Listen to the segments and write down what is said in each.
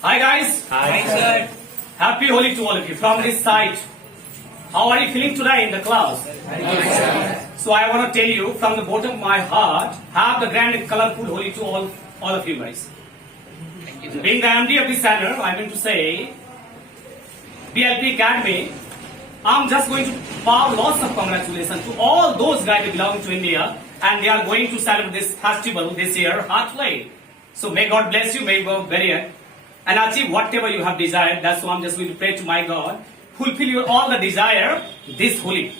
Hi guys. Hi, sir. Happy Holi to all of you from this side. How are you feeling today in the class? So I want to tell you from the bottom of my heart, have the grand and colorful Holi to all of you guys. Thank you, sir. Being the MD of this center, I'm going to say, BLP Academy, I'm just going to power lots of congratulations to all those guys who belong to India and they are going to celebrate this festival this year, heartily. So may God bless you, may God bury you and achieve whatever you have desired. That's why I'm just going to pray to my God, fulfill your all the desire this Holi.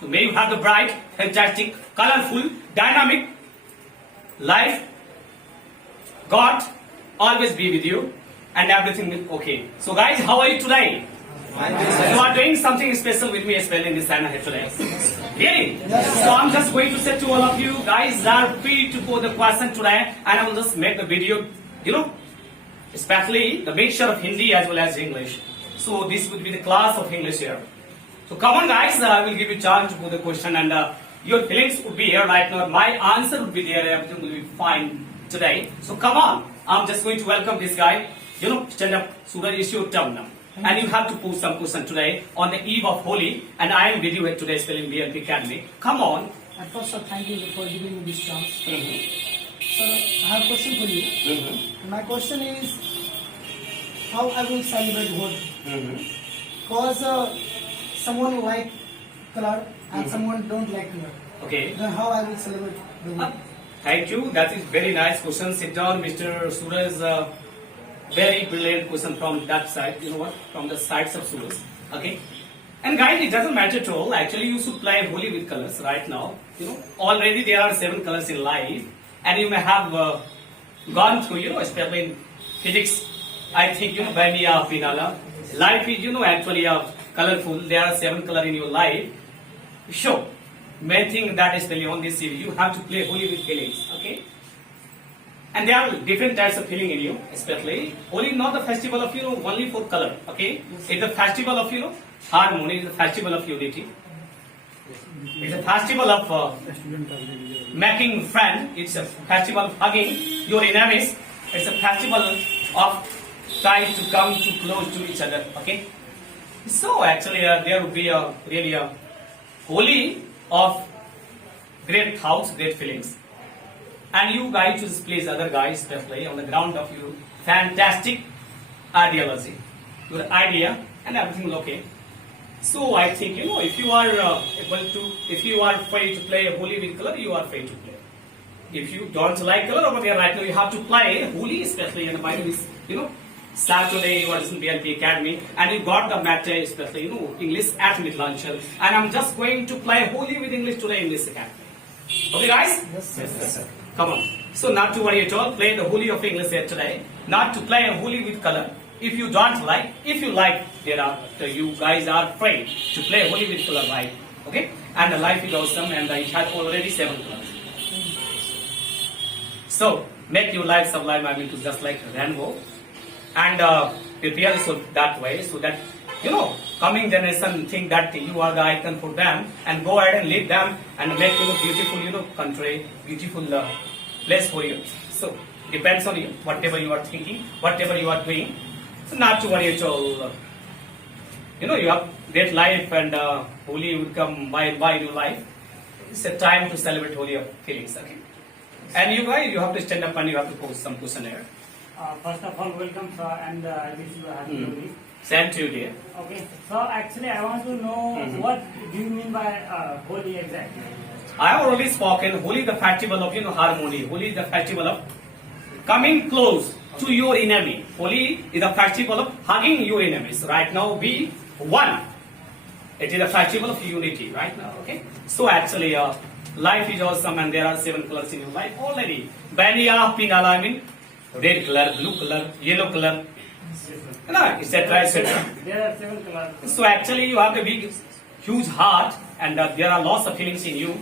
So may you have the bright, fantastic, colorful, dynamic life. God always be with you and everything will okay. So guys, how are you today? You are doing something special with me as well in this time here today. Really? So I'm just going to say to all of you guys are free to pose the question today and I will just make the video, especially the mixture of Hindi as well as English. So this would be the class of English here. So come on guys, I will give you a chance to put the question and your feelings would be here right now. My answer would be there, everything will be fine today. So come on, I'm just going to welcome this guy. Stand up, Suraj, is your turn now. And you have to pose some question today on the eve of Holi and I am with you here today spelling BLP Academy. Come on. At first, sir, thank you for giving me this chance. Mm-hmm. Sir, I have a question for you. Mm-hmm. My question is, how I will celebrate Holi? Mm-hmm. Because someone like color and someone don't like color. Okay. Then how I will celebrate the Holi? Thank you. That is very nice question. Sit down, Mr. Suraj. Very brilliant question from that side. You know what? From the sides of Suraj. Okay. And guys, it doesn't matter at all. Actually, you should play Holi with colors right now. Already there are 7 colors in life, and you may have gone through. Especially in physics. I think Vanilla, Pinala. Life is actually colorful. There are 7 colors in your life. Sure. Main thing that is telling on this series, you have to play Holi with feelings. Okay. And there are different types of feeling in you, especially Holi is not the festival of only for color. Okay, it's the festival of harmony. It's the festival of unity. It's a festival of making friends. It's a festival of hugging your enemies. It's a festival of trying to come too close to each other. Okay, so actually there would be really a Holi of great thoughts, great feelings. And you guys to displace other guys especially on the ground of your fantastic ideology, your idea, and everything will okay. So I think if you are if you are free to play Holi with color, you are free to play. If you don't like color over there right now, you have to play Holi, especially in the Saturday you are in BLP Academy, and you got the matter especially English at mid luncheon, and I'm just going to play Holi with English today in this academy. Okay, guys? Yes, sir. Come on. So not to worry at all, play the Holi of English here today. Not to play a Holi with color. If you don't like, if you like, you guys are free to play Holi with color, right? Okay? And the life is awesome and it has already 7 colors. So, make your life sublime, I mean to just like rainbow. And prepare so that way so that, coming generation think that you are the icon for them and go ahead and lead them and make beautiful country, beautiful place for you. So depends on you, whatever you are thinking, whatever you are doing. So not to worry at all. You have great life and Holi will come by your life. It's a time to celebrate Holi of feelings. Okay. And you guys, you have to stand up and you have to pose some question here. First of all, welcome, sir, and I wish you a happy Holi. Same to you, dear. Okay, so actually, I want to know what do you mean by Holi exactly? I have already spoken. Holi is the festival of harmony. Holi is the festival of coming close to your enemy. Holi is the festival of hugging your enemies. Right now, we one. It is a festival of unity. Right now, okay. So actually, life is awesome, and there are 7 colors in your life already. Vanilla, Pinala, I mean red color, blue color, yellow color. Etc. etc. There are 7 colors. So actually you have a big, huge heart and there are lots of feelings in you.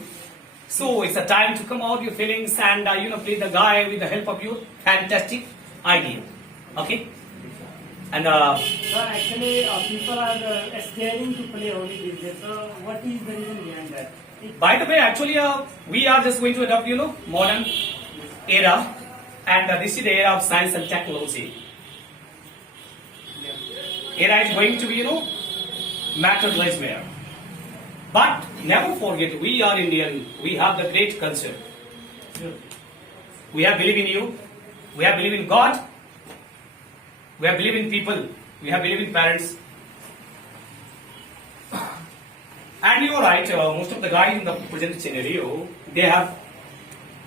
So it's a time to come out your feelings and play the guy with the help of your fantastic idea. Okay? And So actually, people are scaring to play Holi these days. So what is the reason behind that? by the way, actually we are just going to adopt modern era and this is the era of science and technology. Era is going to be, matter less mayor. But never forget, we are Indian. We have the great culture. We have believe in you. We have believe in God. We have believe in people. We have believe in parents. And you are right. Most of the guys in the present scenario, they have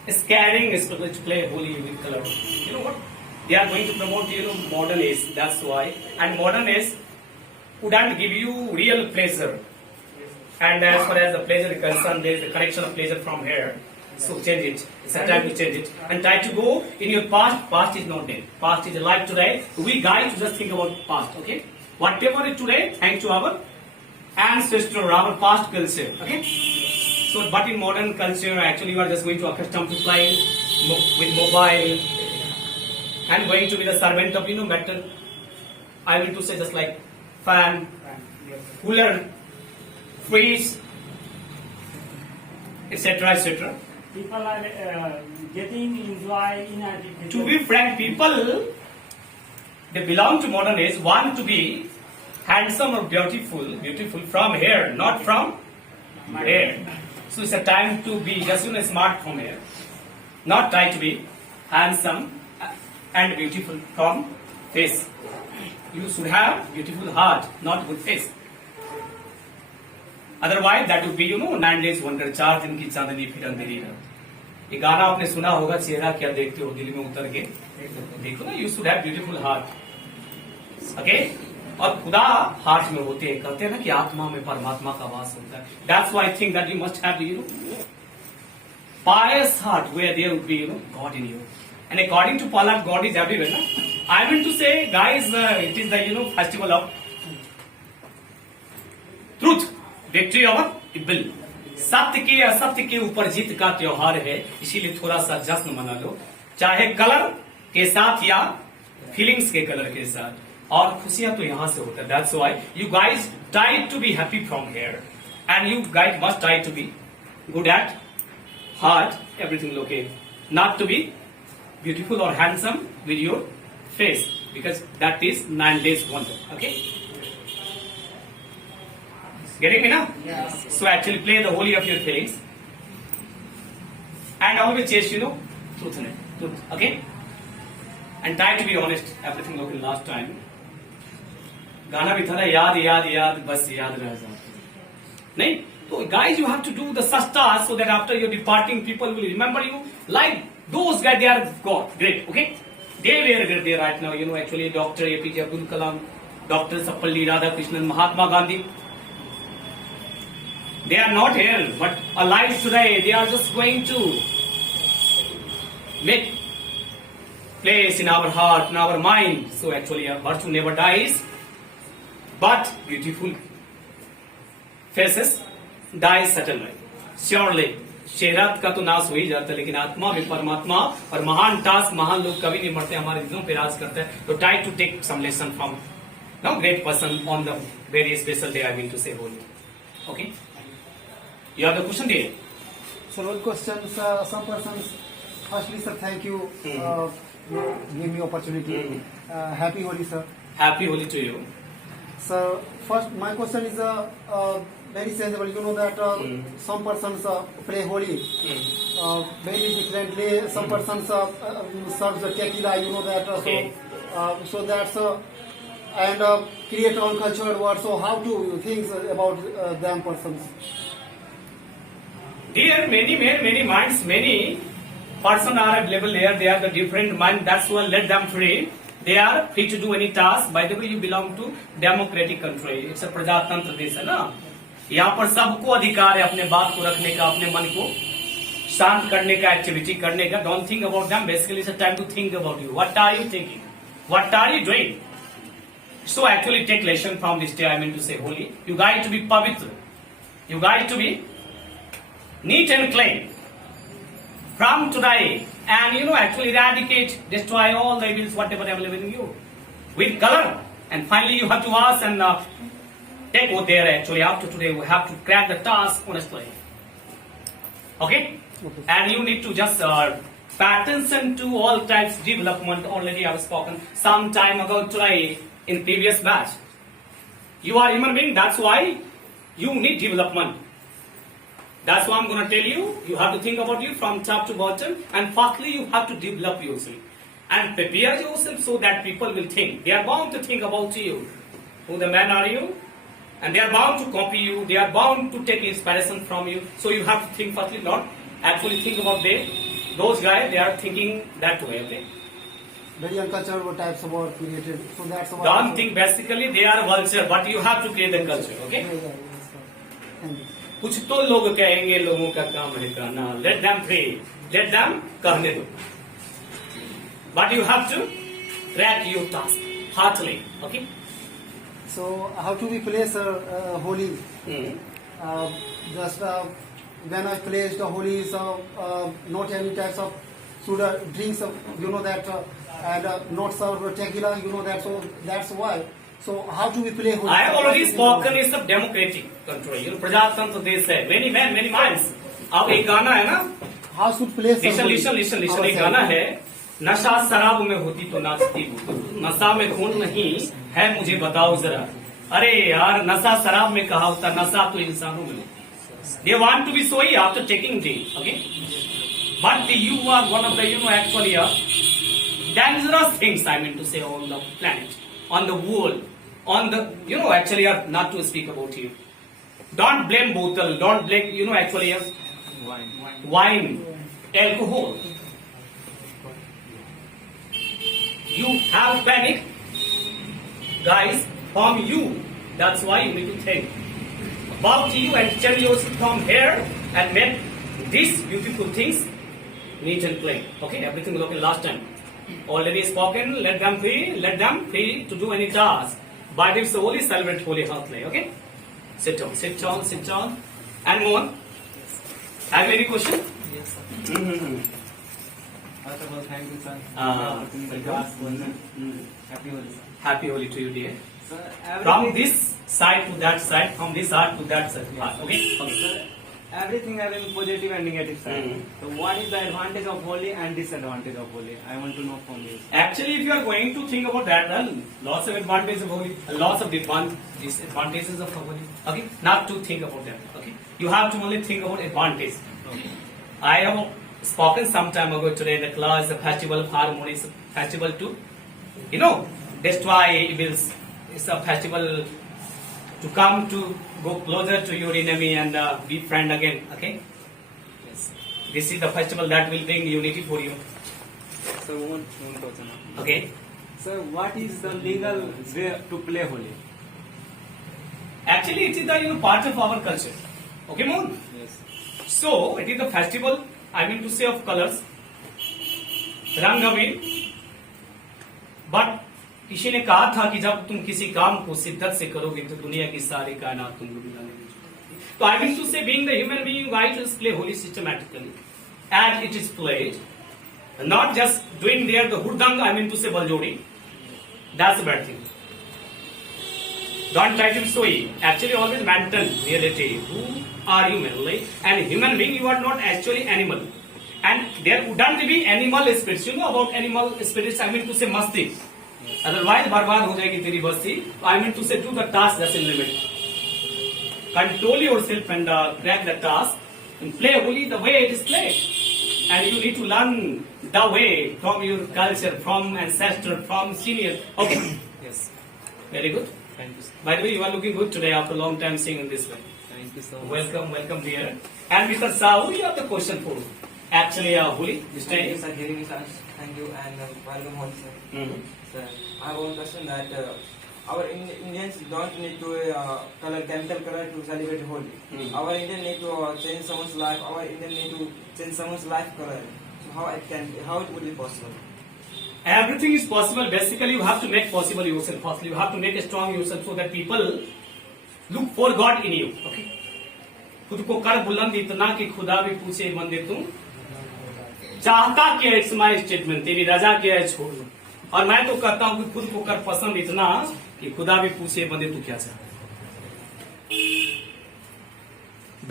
scaring is to play holy with color. You know what? They are going to promote, modern age. That's why. And modern age wouldn't give you real pleasure. And as far as the pleasure is concerned, there is a connection of pleasure from here. So change it. It's a time to change it. And try to go in your past. Past is not dead. Past is alive today. We guys just think about past. Okay. Whatever is today, thanks to our ancestor, our past culture. Okay. So, but in modern culture, actually, you are just going to accustom to flying with mobile and going to be the servant of metal. I will to say just like fan, cooler, fridge, etc., etc. People are getting enjoy in education. To be frank, people they belong to modern age want to be handsome or beautiful from here, not from here. So it's a time to be just smart from here, not try to be handsome and beautiful from face. You should have beautiful heart, not good face. Otherwise, that would be 9 days wonder, 4 दिन की चांदनी फिर अंधेरी रात. ये गाना आपने सुना होगा, चेहरा क्या देखते हो दिल में उतर के देखो ना. You should have beautiful heart. Okay? और खुदा हार्ट में होते हैं. कहते हैं ना कि आत्मा में परमात्मा का वास होता है. That's why I think that you must have pious heart where there would be God in you. And according to Pollard, God is everywhere. Na? I mean to say, guys, it is the festival of truth, victory over evil. सत्य के असत्य के ऊपर जीत का त्योहार है. इसीलिए थोड़ा सा जश्न मना लो, चाहे कलर के साथ या फीलिंग्स के कलर के साथ. और खुशियां तो यहाँ से होता है. That's why you guys try to be happy from here, and you guys must try to be good at heart, everything okay, not to be beautiful or handsome with your face, because that is 9 days wonder. Okay, getting me now? Yes. So actually play the holy of your feelings, and always chase truth in it. Truth. Okay, and try to be honest. Everything okay last time. गाना भी था ना, याद याद याद बस याद रह जाता नहीं. तो guys, you have to do the such tasks so that after you're departing, people will remember you. Like those guys, they are God, great. Okay, they were great there right now. Actually, Dr. APJ Abdul Kalam, Dr. Sappalli Radhakrishnan, Mahatma Gandhi. They are not here, but alive today. They are just going to make place in our heart, in our mind. So actually, our virtue never dies. But beautiful faces die suddenly. Surely, शहरत का तो नाश हो ही जाता है, लेकिन आत्मा में परमात्मा और महान टास्क, महान लोग कभी नहीं मरते, हमारे दिलों पे राज करते हैं. तो try to take some lesson from great person on the very special day. I mean to say holy. Okay. You have the question there. So one question, some persons, firstly sir, thank you, give me opportunity. Happy Holi sir. Happy Holi to you. So first, my question is very sensible. You know that some persons play Holi very differently. Some persons serve the tequila. You know that. Okay. So that's and create all cultural words. So how do you think about them persons? There many minds, many persons are available here. They are the different mind. That's why let them free. They are free to do any task. By the way, you belong to democratic country. It's a प्रजातंत्र देश है ना. यहाँ पर सबको अधिकार है अपने बात को रखने का, अपने मन को शांत करने का, एक्टिविटी करने का. Don't think about them. Basically, it's a time to think about you. What are you thinking? What are you doing? So actually, take lesson from this day. I mean to say holy. You guys to be pavitra. You guys to be neat and clean from today, and actually eradicate, destroy all the evils whatever available in you with color. And finally you have to ask and take what there. Actually after today we have to crack the task honestly. Okay. And you need to just pay attention to all types development. Already I have spoken some time ago today in previous batch. You are human being, that's why you need development. That's why I'm gonna tell you, you have to think about you from top to bottom, and firstly you have to develop yourself. And prepare yourself so that people will think. They are bound to think about you. Who the man are you? And they are bound to copy you. They are bound to take inspiration from you. So you have to think firstly, not actually think about them. Those guys, they are thinking that way, okay? Very uncultured types of work created. So that's why. Don't think basically they are vulture, but you have to create the culture, okay? Yeah, yeah, yes, sir. Thank you. कुछ तो लोग कहेंगे, लोगों का काम है कहना. Let them pray. Let them कहने दो. But you have to crack your task heartily, okay? So how to we play, sir, Holi? Hmm. Just when I placed Holi, so not any types of soda drinks, you know that, and not serve tequila, you know that. So that's why. So how do we play Holi? I have already spoken. It's a democratic country. You know, प्रजातंत्र देश है. Many men, many minds. अब एक गाना है ना. How should play? Sir, Listen, Holi? listen, listen, listen. Our एक side. गाना है. नशा शराब में होती तो नाचती बुलबुल. नशा में कौन नहीं है मुझे बताओ जरा. अरे यार नशा शराब में कहा होता, नशा तो इंसानों में. They want to be soy after taking drink, okay? But you are one of the, actually dangerous things, I mean to say, on the planet, on the world, on the, actually not to speak about you. Don't blame bottle, don't blame, actually wine, alcohol. You have panic, guys, from you. That's why you need to think about you and tell yourself from here and make these beautiful things neat and plain. Okay, everything will okay last time. Already spoken, let them free to do any task. By this only celebrate holy heartily. Okay? Sit down, sit down, sit down. And move on. Have you any question? Yes, sir. First of all, thank you, sir. Opportunity to ask one. Happy Holi, sir. Happy Holi to you, dear. Sir, From everything, this side to that side, from this side to that side. Okay? Okay. sir, everything having positive and negative side. Mhm. So, what is the advantage of Holi and disadvantage of Holi? I want to know from you. Actually, if you are going to think about that, then lots of advantages of Holi, lots of disadvantages of Holi. Okay, not to think about that. Okay, you have to only think about advantage. Okay. I have spoken some time ago today in the class. The festival of harmony is a festival to, destroy evils. It's a festival to come to go closer to your enemy and be friend again. Okay, Yes. this is the festival that will bring unity for you. So, one question. Okay. Sir, what is the legal way to play Holi? Actually, it is the part of our culture. Okay, Moon? Yes. So, it is the festival, I mean to say, of colors. रंग but किसी ने कहा था कि जब तुम किसी काम को शिद्दत से करोगे तो दुनिया की सारी कायनात तुमको दिलाने देगी. तो I mean to say being the human being right to play Holi systematically as it is played, not just doing there the hurdang, I mean to say baljodi. That's a bad thing. Don't try to be soy. Actually, always maintain reality. Who are you mainly? And human being, you are not actually animal. And there wouldn't be animal spirits. You know about animal spirits? I mean to say masti. Otherwise, बर्बाद हो जाएगी तेरी बस्ती. I mean to say do the task that's in limit. Control yourself and crack the task and play Holi the way it is played. And you need to learn the way from your culture, from ancestor, from senior. Okay. Yes. Very good. Thank you, sir. By the way, you are looking good today after a long time seeing in this way. Thank you so much. Welcome, welcome dear. And Mr. Sahu, you have the question for actually Holi this Thank you, time. sir. Hearing me, sir. Thank you, and welcome home, sir. Mhm. Sir, I have one question that our Indians don't need to chemical color to celebrate Holi. Mhm. Our Indian need to change someone's life. Our Indian need to change someone's life color. So how it would be possible? Everything is possible. Basically, you have to make possible yourself. Firstly, you have to make strong yourself so that people look for God in you. Okay. खुद को कर बुलंद इतना कि खुदा भी पूछे बंदे तुम चाहता क्या है. It's my statement. तेरी रजा क्या है छोड़ दो. और मैं तो कहता हूं कि खुद को कर पसंद इतना कि खुदा भी पूछे बंदे तू क्या चाहता.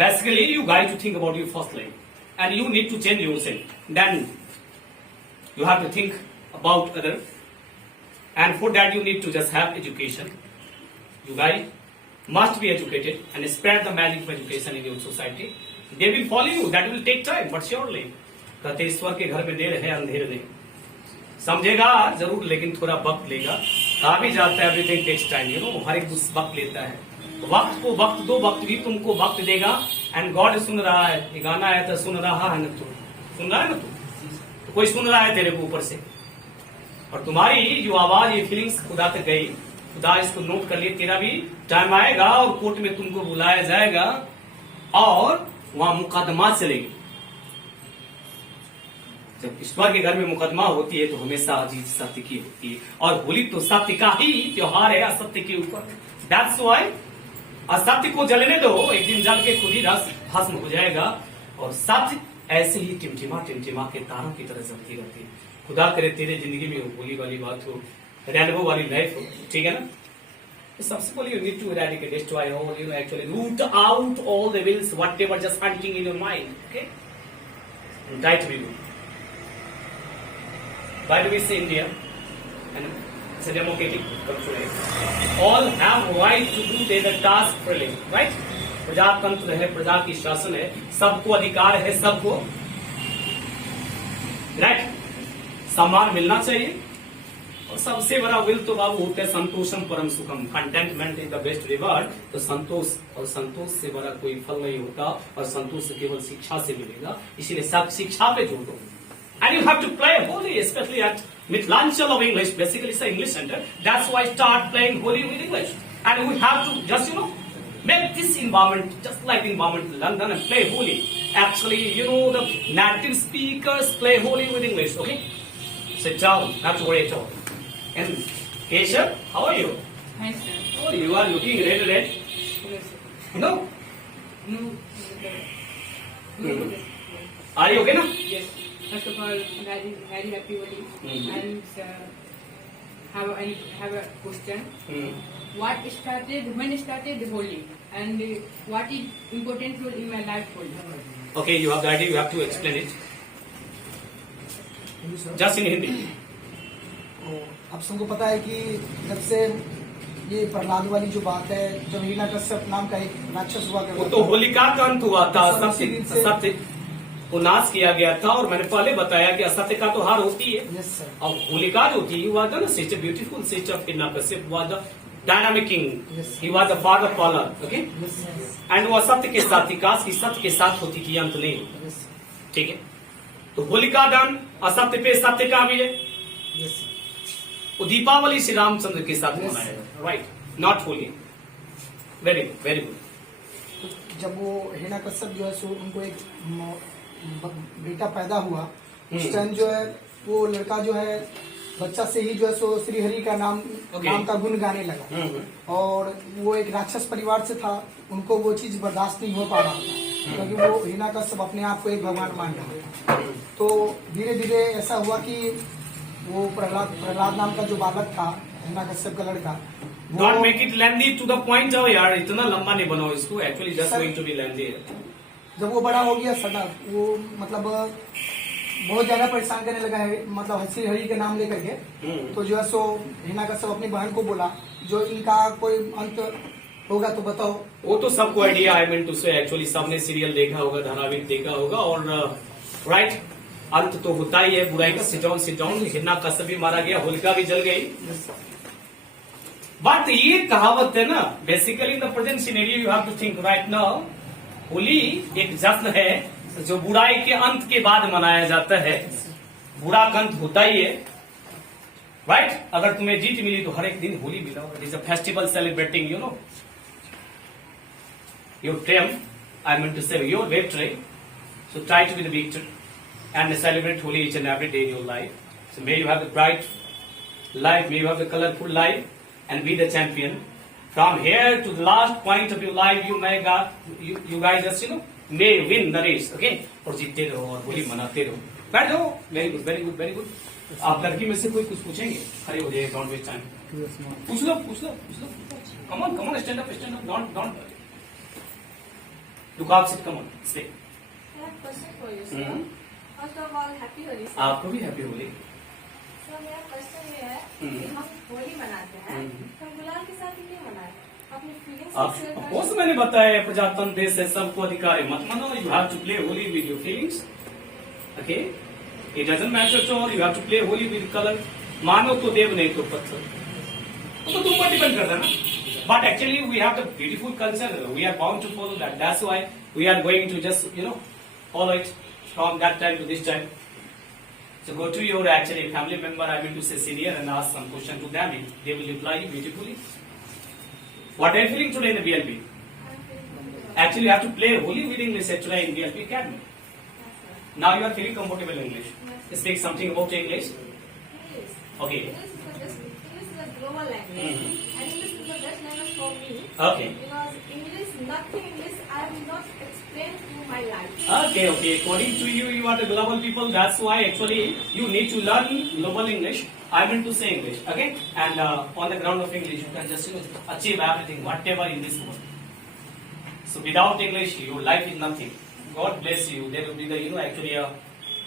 Basically, you guys to think about you firstly, and you need to change yourself. Then you have to think about other, and for that you need to just have education. You guys must be educated and spread the magic of education in your society. They will follow you. That will take time, but surely. कहते ईश्वर के घर में देर है अंधेर नहीं. समझेगा जरूर लेकिन थोड़ा वक्त लेगा. कहा भी जाता है everything takes time, you know, हर एक वक्त लेता है. वक्त को वक्त दो, वक्त भी तुमको वक्त देगा. एंड गॉड सुन रहा है. ये गाना आया था, सुन रहा है ना तू, सुन रहा है ना तू, तो कोई सुन रहा है तेरे को ऊपर से. और तुम्हारी जो आवाज, ये फीलिंग्स खुदा तक गई, खुदा इसको नोट कर लिए. तेरा भी टाइम आएगा और कोर्ट में तुमको बुलाया जाएगा और वहां मुकदमा चलेगी. जब ईश्वर के घर में मुकदमा होती है तो हमेशा जीत सत्य की होती है. और होली तो सत्य का ही त्योहार है, असत्य के ऊपर. दैट्स व्हाई असत्य को जलने दो, एक दिन जल के खुद ही रस भस्म हो जाएगा. और सत्य ऐसे ही टिमटिमा टिमटिमा के तारों की तरह जलती रहती है. खुदा करे तेरे जिंदगी में होली वाली बात हो, रेनबो वाली लाइफ हो, ठीक है ना. सबसे पहले you need to eradicate, destroy all, you know, actually root out all the wills, whatever just hunting in your mind, okay? And try to be good. By the way, it's India, and it's a democratic country. All have right to do their task freely, right? प्रजातंत्र है, प्रजा की शासन है, सबको अधिकार है, सबको राइट सम्मान मिलना चाहिए. और सबसे बड़ा विल तो बाबू होता है संतोषम परम सुखम. Contentment is the best reward. तो संतोष, और संतोष से बड़ा कोई फल नहीं होता. और संतोष केवल शिक्षा से मिलेगा. इसीलिए सब शिक्षा पे जोड़ दो. And you have to play Holi, specially at Mithilanchal of English. Basically, it's an English center. That's why I start playing holy with English. And we have to just, you know, make this environment just like the environment in London and play holy. Actually, you know, the native speakers play holy with English. Okay, sit down. Not to worry at all. And Keshav, how are you? Hi, sir. Oh, you are looking red. Yes, sir. No? No. Hmm. Are you okay now? Yes. First of all, very happy Holi. Mhm. And have a question. Hmm. When started the Holi, and what is important role in my life Holi? Okay, you have the idea. You have to explain it. Just in Hindi. तो आप सबको पता है कि जब से ये प्रहलाद वाली जो बात है, जब हिरण्यकश्यप नाम का एक राक्षस हुआ वो करता तो था, होलिका का अंत हुआ था. सबसे सत्य को नाश किया गया था. और मैंने पहले बताया कि असत्य का तो हार होती है. यस सर, और होलिका जो थी was the sister, beautiful sister of Hiranyakashyap, was the dynamic king. Yes. He was the father caller. Okay, yes and वो असत्य के साथ थी. काश की सत्य के साथ होती थी, अंत नहीं. यस ठीक है, तो होलिका दहन असत्य पे सत्य का विजय. यस. वो दीपावली श्री रामचंद्र के साथ Yes. मनाया, right, not Holi. Very good, very good. तो जब वो हिरण्यकश्यप जो है सो उनको एक बेटा पैदा हुआ, उस टाइम जो है वो लड़का जो है बच्चा से ही जो है सो श्री हरि का नाम Okay. नाम का गुण गाने लगा. और वो एक राक्षस परिवार से था, उनको वो चीज बर्दाश्त नहीं हो पा रहा था, क्योंकि वो हिरण्यकश्यप अपने आप को एक भगवान मान रहा था. तो धीरे धीरे ऐसा हुआ कि वो प्रहलाद नाम का जो बालक था, हिरण्यकश्यप का लड़का, Don't make it lengthy to the point हो यार, इतना लंबा नहीं बनाओ इसको. Actually just Sir. Going to be lengthy. जब वो बड़ा हो गया सडा, वो मतलब बहुत ज्यादा परेशान करने लगा है, मतलब श्री हरि के नाम लेकर के. तो जो है सो हिरण्यकश्यप अपनी बहन को बोला, जो इनका कोई अंत होगा तो बताओ. वो तो सबको आइडिया, आई मीन टू से एक्चुअली सबने सीरियल देखा होगा, धारावाहिक देखा होगा. और राइट, अंत तो होता ही है बुराई का. Sit down. हिरण्यकश्यप भी मारा गया, होलिका भी जल गई. बट ये कहावत है ना, basically in the present scenario you have to think right now. Holi एक जश्न है जो बुराई के अंत के बाद मनाया जाता है. बुरा का अंत होता ही है, राइट. अगर तुम्हें जीत मिली तो हर एक दिन होली मिला. It is a festival celebrating, you know, your triumph, I mean to say your victory. So try to be the victor and celebrate Holi each and every day in your life. So may you have a bright life, may you have a colorful life, and be the champion. From here to the last point of your life, you guys just, you know, may win the race, okay? और जीतते रहो और होली मनाते रहो. बैठ जाओ. Very good, very good, very good. आप लड़की में से कोई कुछ पूछेंगे? खड़े हो जाइए, डोंट वेस्ट टाइम. पूछ लो. Come on, stand up, don't. Look up, sit, come on, stay. I have a question for you, sir. First of all, happy Holi, sir. आपको भी हैप्पी होली. सर, मेरा क्वेश्चन ये है कि हम होली मनाते हैं, तो गुलाल के साथ ही क्यों मनाएं? अपनी फीलिंग्स Of course मैंने बताया प्रजातंत्र देश है, सबको अधिकार है, मत मानो. You have to play holy with your feelings. Okay? It doesn't matter at all. You have to play holy with color. मानो तो देव नहीं तो पत्थर. तो तुम पर डिपेंड करता है ना. But actually we have the beautiful culture. We are bound to follow that. That's why we are going to just follow it from that time to this time. So go to your actually family member, I mean to say senior, and ask some question to them. They will reply you beautifully. What are you feeling today in the BLP? Actually, you have to play holy with English today in BLP Academy. Now you are feeling comfortable in English. Speak something about English. Okay. English is a global language, and English is the best language for me. Okay. Because English, nothing English I will not explain to my life. Okay. According to you, you are the global people. That's why actually you need to learn global English. I meant to say English. Okay. And on the ground of English, you can just achieve everything, whatever in this world. So without English, your life is nothing. God bless you. There will be the actually a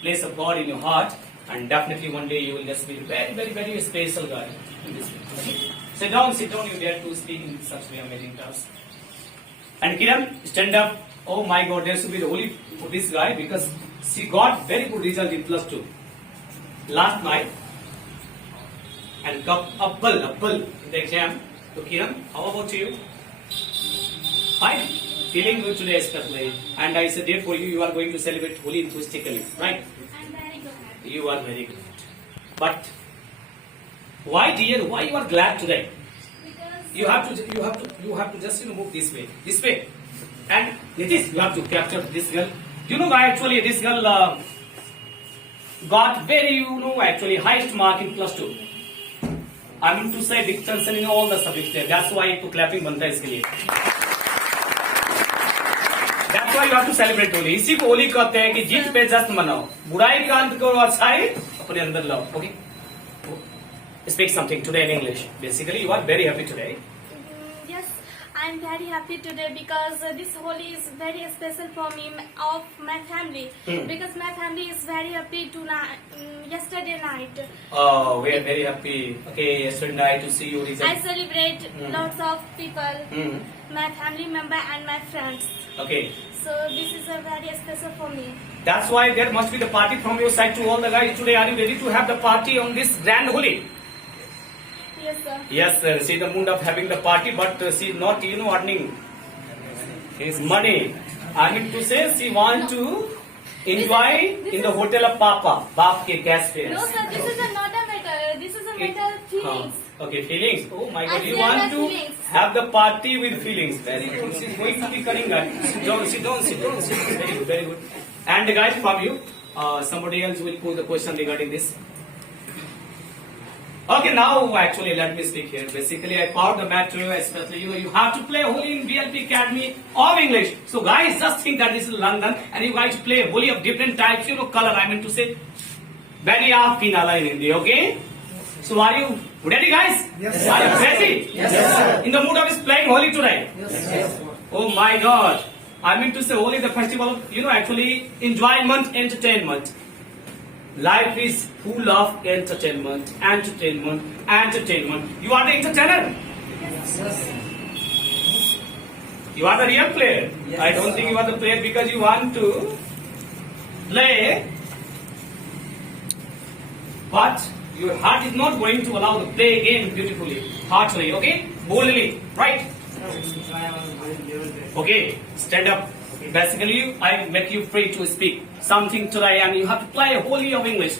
place of God in your heart, and definitely one day you will just be very, very, very special guy in this world. Okay? Sit down. You dare to speak in such way amazing terms. And Kiran, stand up. Oh my God, there should be the holy for this guy because she got very good result in +2 last night and got apple in the exam. So Kiran, how about you? Fine, feeling good today especially. And I said therefore you are going to celebrate Holi enthusiastically, right? I'm very glad. You are very good. But why, dear? Why you are glad today? Because You have to just move this way. And Nitish, you have to capture this girl. Actually this girl got very actually highest mark in +2. I mean to say distinction in all the subjects there. That's why तो clapping बनता है इसके लिए. That's why you have to celebrate Holi. इसी को होली कहते हैं कि जीत पे जश्न मनाओ, बुराई का अंत करो, अच्छाई अपने अंदर लाओ. Okay? Speak something today in English. Basically, you are very happy today. Yes, I'm very happy today because this Holi is very special for me of my family. Because my family is very happy tonight, yesterday night. Oh, we are very happy. Okay, yesterday night to see you. I celebrate lots of people, my family member and my friends. Okay. So this is a very special for me. That's why there must be the party from your side to all the guys today. Are you ready to have the party on this grand Holi? Yes, sir. Yes, sir. She the mood of having the party, but she not earning his money. I mean to say she want to enjoy in the hotel of Papa, Baap ke guest No, stairs. sir, this is not a matter. This is a matter of feelings. Okay, feelings. Oh my God, I you share want my to feelings. have the party with feelings. Very good. She's going to be cutting that. Sit down. Very good, very good. And the guys from you, somebody else will pose the question regarding this. Okay, now actually let me speak here. Basically, I found the matter, especially you have to play Holi in BLP Academy of English. So guys, just think that this is London and you guys play Holi of different types, color, I mean to say. Very pinala in Hindi, okay? So are you ready guys? Yes, Are you ready? Yes, sir. In the mood of playing Holi today? Yes. Oh my God. I mean to say Holi is the festival of, actually enjoyment, entertainment. Life is full of entertainment. You are the entertainer? Yes. You are the real player. Yes. I don't think you are the player because you want to play, but your heart is not going to allow to play game beautifully, heartily, okay? Boldly, right? Okay, stand up. Basically, I make you free to speak something today and you have to play Holi of English.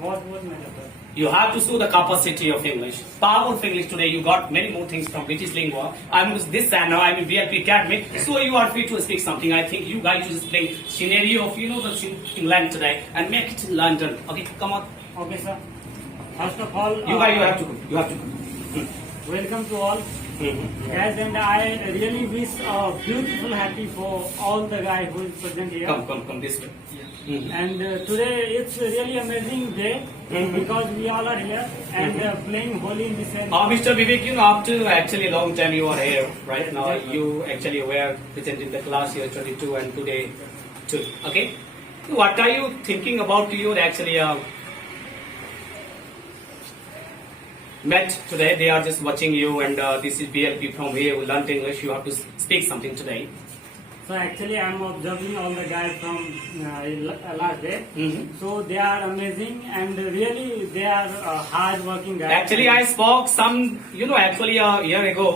What was my letter? You have to show the capacity of English. Power of English today, you got many more things from British lingua. I'm this channel, I'm in VLP Academy, so you are free to speak something. I think you guys should play scenario of, the England today and make it in London. Okay, come on. Okay, sir. First of all, You guys, you have to go. welcome to all. Guys, and I really wish a beautiful happy for all the guys who is present here. Come this way. And today it's a really amazing day because we all are here and playing Holi in this area. Mr. Vivek, after actually a long time you are here, right now, you actually were present in the class year 22 and today too, okay? What are you thinking about your actually, met today. They are just watching you, and this is BLP from here who learned English. You have to speak something today. So actually, I'm observing all the guys from last day. Mhm. So they are amazing and really they are hard working guys. Actually, I spoke some, actually a year ago,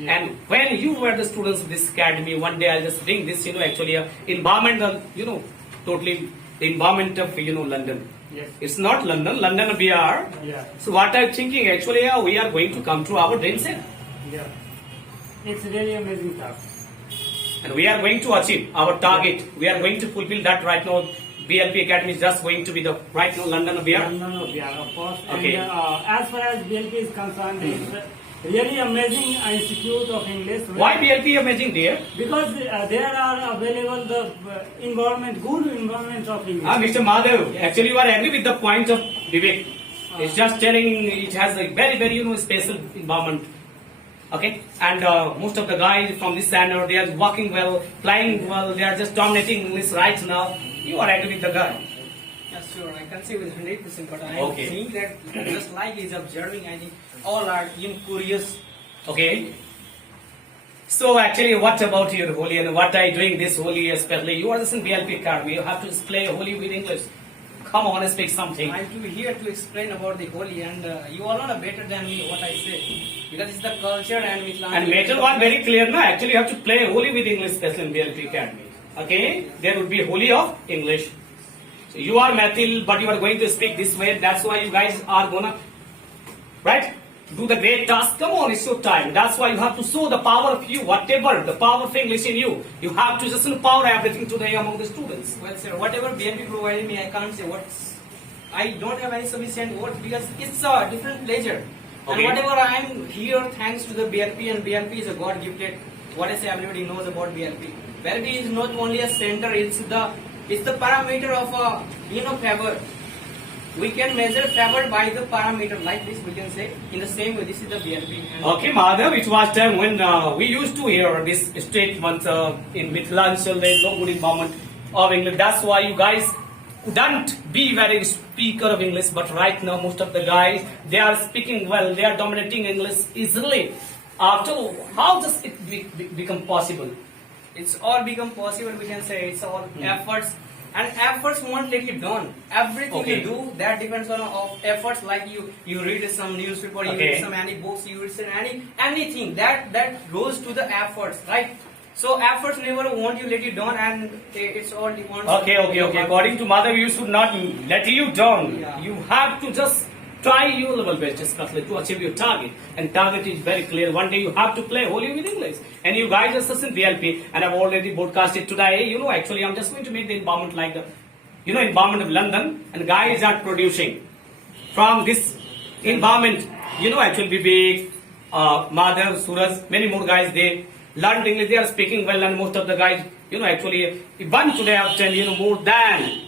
Yeah. and when you were the students of this academy, one day I'll just bring this, actually environment, totally the environment of, London. Yes. It's not London, London we are. Yeah. So what I'm thinking, actually, we are going to come to our dream set. Yeah. It's really amazing stuff. And we are going to achieve our target. We are going to fulfill that right now. BLP Academy is just going to be the right now London we are. No, of course. Okay. And as far as BLP is concerned, it's a really amazing institute of English. Why BLP amazing dear? Because there are available the environment, good environment of English. Mr. Madhav, actually you are agree with the point of Vivek. It's just telling it has a very, very, special environment. Okay, and most of the guys from this center, they are working well, playing well, they are just dominating English right now. You are agree with the guy. Yeah, sure. I can say with 100%, but I Okay. think that just like he's observing, I think all are curious. Okay. So actually, what about your Holi and what are you doing this Holi especially? You are just in BLP Academy. You have to play Holi with English. Come on, speak something. I'm to be here to explain about the Holi, and you all know better than me what I say, because it's the culture and Mithilanchal. And matter one very clear, no? Actually, you have to play Holi with English, especially in BLP Academy. Okay? There would be Holi of English. So you are Mathil, but you are going to speak this way. That's why you guys are gonna, right? Do the great task. Come on, it's your time. That's why you have to show the power of you, whatever the power of English in you. You have to just empower everything today among the students. Well, sir, whatever BNP provided me, I can't say what's. I don't have any sufficient words because it's a different pleasure. Okay. And whatever I am here, thanks to the BLP, and BLP is a God gifted. What I say, everybody knows about BLP. BLP is not only a center; it's the parameter of favor. We can measure favor by the parameter like this. We can say in the same way. This is the BLP. And Okay, Madhav, it was time when we used to hear this statement in Mithilanchal, there is no good environment of English. That's why you guys couldn't be very speaker of English, but right now most of the guys, they are speaking well, they are dominating English easily. After how does it become possible? it's all become possible. We can say it's all efforts. And efforts won't let you down. Everything Okay. you do, that depends on of efforts. Like you read some newspaper, you Okay. read some any books, you read some anything that goes to the efforts, right? So efforts never won't you let you down, and it's all depends. Okay. According to Madhav, you should not let you down. Yeah. You have to just try your level best, especially to achieve your target. And target is very clear. One day you have to play Holi with English. And you guys are just in BLP, and I've already broadcasted today. Actually, I'm just going to make the environment like the, environment of London. And guys are producing from this environment. Actually, Vivek, Madhav, Suraj, many more guys, they learned English. They are speaking well, and most of the guys, actually, even today I've attended, more than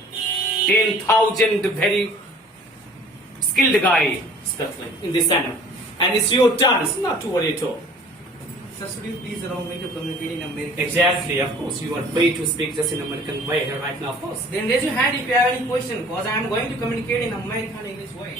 10,000 very skilled guy, especially in this center. And it's your turn, it's not to worry at all. Sir, should you please allow me to communicate in American? Exactly, of course, you are free to speak just in American way here right now, of course. Then raise your hand if you have any question, because I am going to communicate in American English way.